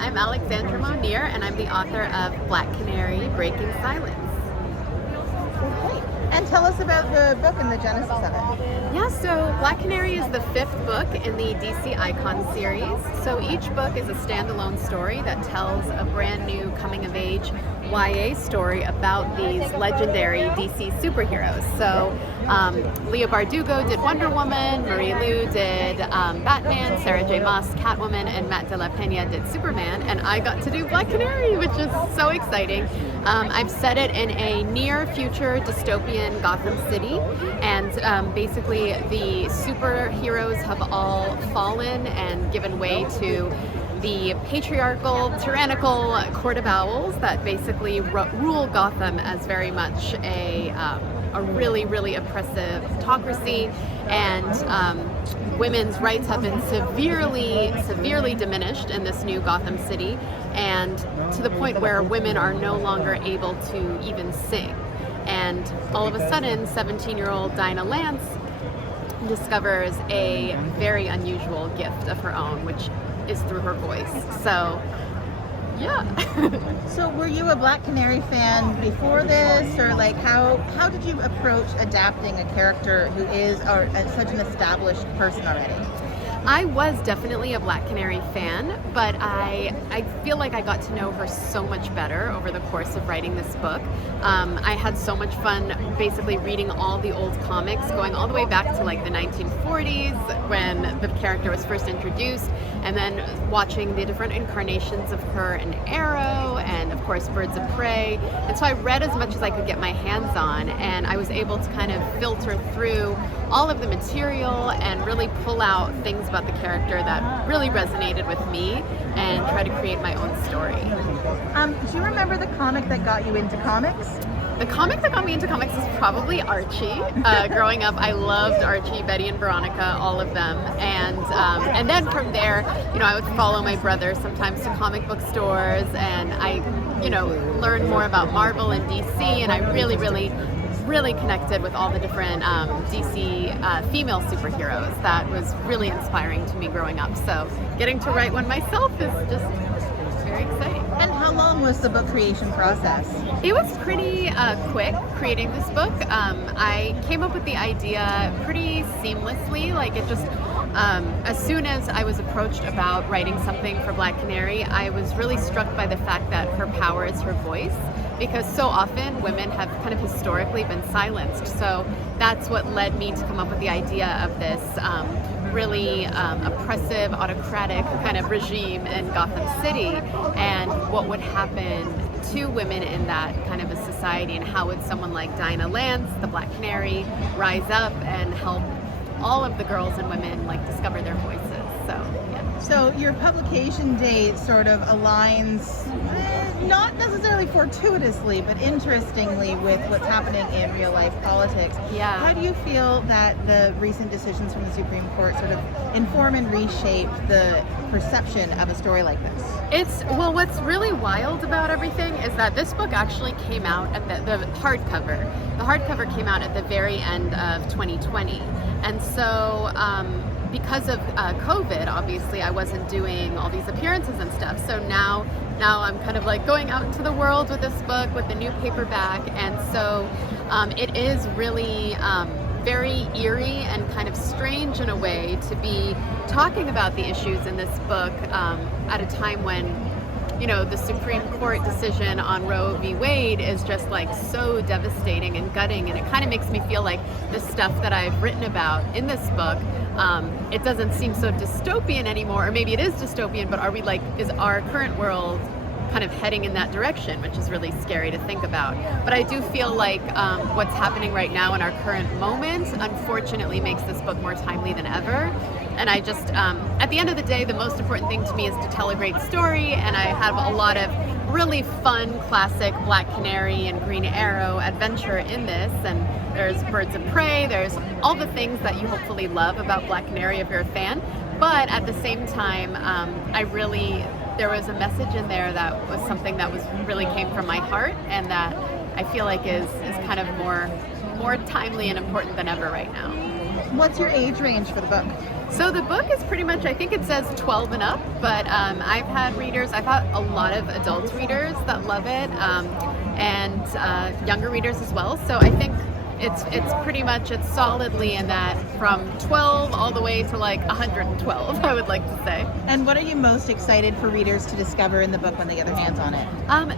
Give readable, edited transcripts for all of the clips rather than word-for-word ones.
I'm Alexandra Monir, and I'm the author of Black Canary, Breaking Silence. Great. And tell us about the book and the genesis of it. Yeah, so Black Canary is the fifth book in the DC Icon series. So each book is a standalone story that tells a brand new coming-of-age YA story about these legendary DC superheroes. So Leah Bardugo did Wonder Woman, Marie Lu did Batman, Sarah J. Maas Catwoman, and Matt De La Pena did Superman, and I got to do Black Canary, which is so exciting. I've set it in a near-future dystopian Gotham City, and basically the superheroes have all fallen and given way to the patriarchal, tyrannical court of owls that basically rule Gotham as very much a really, really oppressive autocracy, and women's rights have been severely diminished in this new Gotham City, and to the point where women are no longer able to even sing. And all of a sudden, 17-year-old Dinah Lance discovers a very unusual gift of her own, which is through her voice. So yeah. So were you a Black Canary fan before this, or like how did you approach adapting a character who is such an established person already? I was definitely a Black Canary fan, but I feel like I got to know her so much better over the course of writing this book. I had so much fun basically reading all the old comics, going all the way back to like the 1940s when the character was first introduced, and then watching the different incarnations of her in Arrow and of course Birds of Prey. And so I read as much as I could get my hands on, and I was able to kind of filter through all of the material and really pull out things about the character that really resonated with me and try to create my own story. Do you remember the comic that got you into comics? The comic that got me into comics is probably Archie. Growing up, I loved Archie, Betty and Veronica, all of them. And then from there, I would follow my brother sometimes to comic book stores, and I, learned more about Marvel and DC, and I really connected with all the different DC female superheroes. That was really inspiring to me growing up. So getting to write one myself is just very exciting. And how long was the book creation process? It was pretty quick creating this book. I came up with the idea pretty seamlessly. Like it just, as soon as I was approached about writing something for Black Canary, I was really struck by the fact that her power is her voice, because so often women have kind of historically been silenced. So that's what led me to come up with the idea of this really oppressive, autocratic kind of regime in Gotham City, and what would happen to women in that kind of a society, and how would someone like Dinah Lance, the Black Canary, rise up and help all of the girls and women like discover their voices. So yeah. So your publication date sort of aligns, not necessarily fortuitously, but interestingly with what's happening in real life politics. Yeah. How do you feel that the recent decisions from the Supreme Court sort of inform and reshape the perception of a story like this? What's really wild about everything is that this book actually came out at the hardcover. The hardcover came out at the very end of 2020. And so because of COVID, obviously I wasn't doing all these appearances and stuff. So now I'm kind of like going out into the world with this book, with the new paperback. And so it is really very eerie and kind of strange in a way to be talking about the issues in this book at a time when the Supreme Court decision on Roe v. Wade is just like so devastating and gutting, and it kind of makes me feel like the stuff that I've written about in this book, it doesn't seem so dystopian anymore, or maybe it is dystopian, but is our current world kind of heading in that direction, which is really scary to think about. But I do feel like what's happening right now in our current moment, unfortunately, makes this book more timely than ever. And I just, at the end of the day, the most important thing to me is to tell a great story, and I have a lot of really fun, classic Black Canary and Green Arrow adventure in this, and there's Birds of Prey, there's all the things that you hopefully love about Black Canary if you're a fan, but at the same time, there was a message in there that was something that really came from my heart, and that I feel like is kind of more timely and important than ever right now. What's your age range for the book? So the book is pretty much, I think it says 12 and up, but I've had readers, I've had a lot of adult readers that love it, and younger readers as well. So I think it's pretty much, it's solidly in that from 12 all the way to like 112, I would like to say. And what are you most excited for readers to discover in the book when they get their hands on it?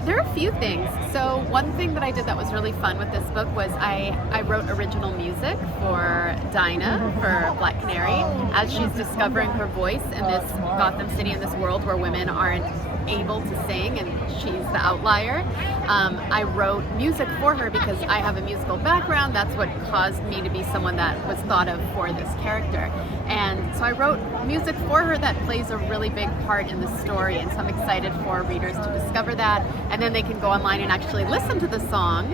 There are a few things. So one thing that I did that was really fun with this book was I wrote original music for Dinah, for Black Canary, as she's discovering her voice in this Gotham City, in this world where women aren't able to sing and she's the outlier. I wrote music for her because I have a musical background. That's what caused me to be someone that was thought of for this character. And so I wrote music for her that plays a really big part in the story, and so I'm excited for readers to discover that, and then they can go online and actually listen to the song,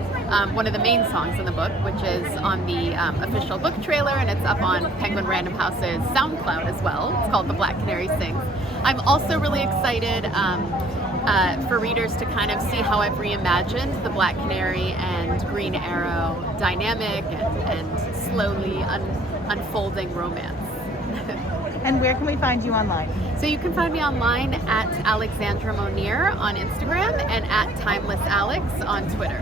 one of the main songs in the book, which is on the official book trailer, and it's up on Penguin Random House's SoundCloud as well. It's called The Black Canary Sings. I'm also really excited for readers to kind of see how I've reimagined the Black Canary and Green Arrow dynamic and slowly unfolding romance. And where can we find you online? So you can find me online at Alexandra Monir on Instagram and at Timeless Alex on Twitter.